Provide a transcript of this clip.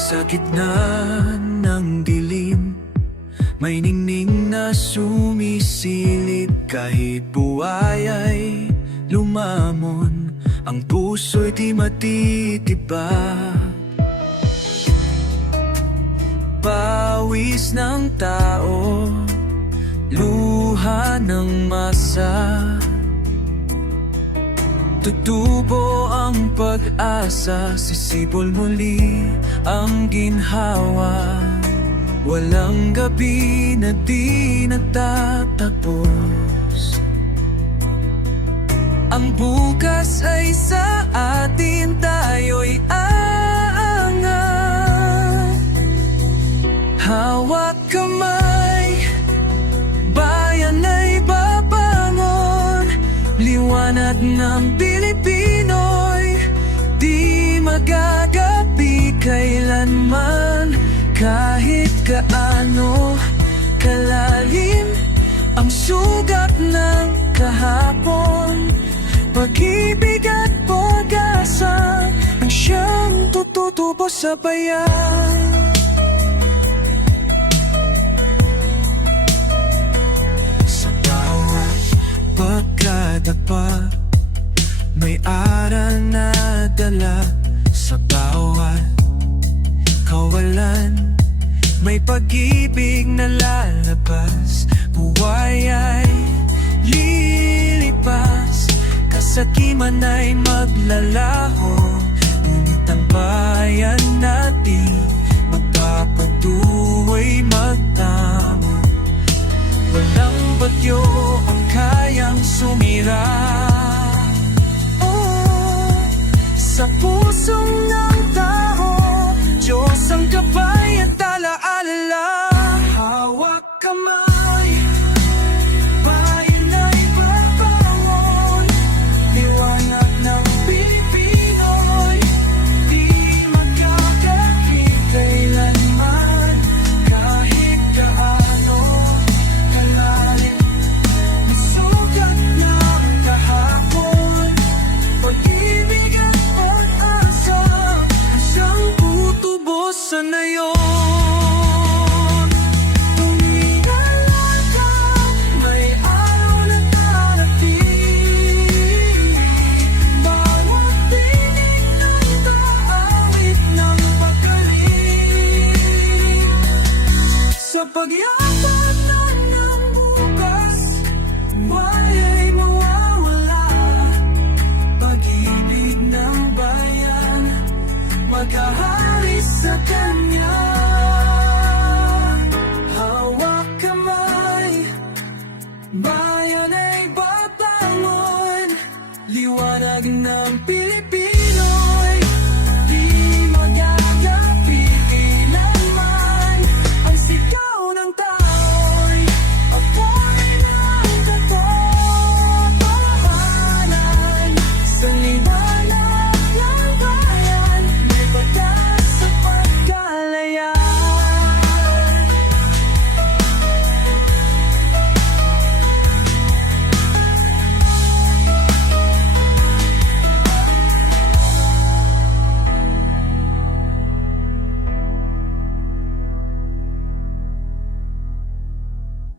Sa gitna ng dilim, may ningning na sumisilip. Kahit buhay ay lumamon, ang puso'y di matitibag. Pawis ng tao, luha ng masa, tutubo ang pag-asa, sisibol muli ang ginhawa. Walang gabi na di natatapos. Ang bukas ay sa atin, tayo'y aangat. Hawak kamay, bayan ay babangon. Liwanag ng Pilipino'y di magagabi kailanman. Kahit kaano kalalim ang sugat ng kahapon, pag-ibig at pag-asa ang siyang tututubo sa bayan. Sa bawat pagkadapa, may aral na dala. Sa bawat kawalan, may pag-ibig na lalabas. Buhay ay lilipas, kasakiman ay maglalaho. Ngunit ang bayan natin magpapatuloy magtamo. Walang bagyo ang kayang sumira sa pusong ng tao. Diyos ang gabay at alaala. Hawak kamay, bayan ay babangon. Liwanag ng Pilipino'y di magkagabi kailanman. Kahit gaano kalalim ang sugat ng kahapon, pag-ibig at pag-asa ang siyang tutubos sa nayon. Sa pagyakap ng bukas, buhay ay mawawala. Pag-ibig ng bayan, maghahari sa kanya. Hawak kamay, bayan ay babangon. Liwanag ng